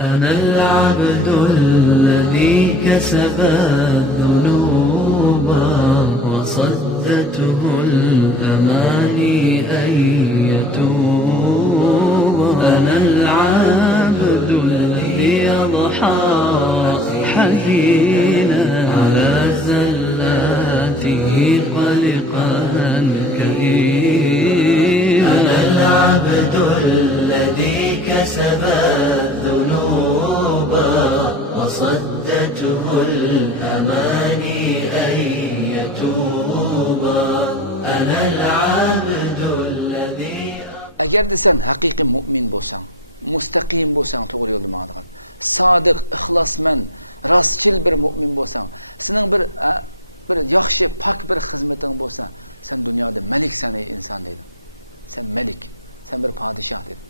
أنا العبد الذي كسب الذنوب وصدته الأماني أن يتوب. أنا العبد الذي أضحى حزينا على زلاته قلقا كئيبا. أنا العبد الذي كسب الذنوب وصدته الأماني أن يتوب. أنا العبد الذي Eğer de sen hakiki mümin bolsan, mustaqim bolsan, doğru yolda mağdıgan, sadık, ihlasmen, rastçıl bir mümin bolsan, senin bir yaxşı, pak bir hizmetin bolsa, sen dünyada melik sen insan deydin. Sen melik, sen bir padişah deydin.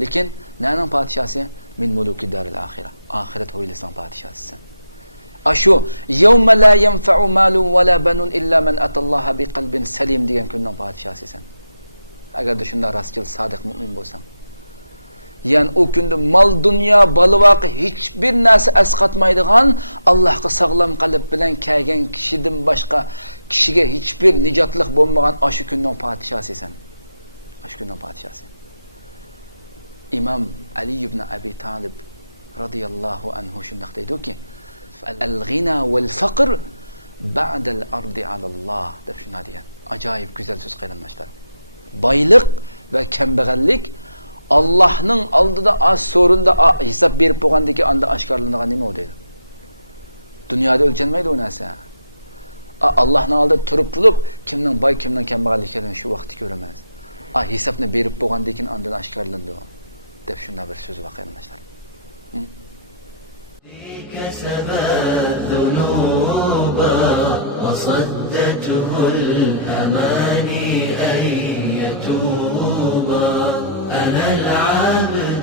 Lekin nenin padişahı? Min muluki daril ahire. Ahiret huylisan padişahı sen. Aşu yevme la yenfa'u malun ve la benun illa men atallaha bi kalbin selim diyen günden padişahı sen. Eğer de şunda rastçıl, sadık mümin bolsan. Yani o günde mal, dünya, balıvaqı hiçbir narsa esqatmaydigan, Allah'a sağlam qalb bilen kelgen kişiden başka kişiye hiçbir nicatlık bolmagan aşı günden padişahı sen. Aşı günden padişahı. İmam Ali ibn Abi Talib radıyallahu anhu şundaq deydi ki: "El-gina vel-fakr ba'del ardi alallah." deb şuna diyen. Acayip güzel söz qeyrindaşlar. Baylık ve kembegillik Allah'ın aldıda az sorunda hesap berip bolgandaki anda aşkarlanıgan neme o deydi. Dünyada ölçenmeydi o narsa. Allah'ın aldıda turup bulup kimden bay kimden kembegillik ekenen şu vakti göremez. Hesapını berip bolgandaki anda aşkarlandı o. deb şunda bir söz var qeyrindaşlar. كسب الذنوب وصدته الأماني أن يتوب. أنا العبد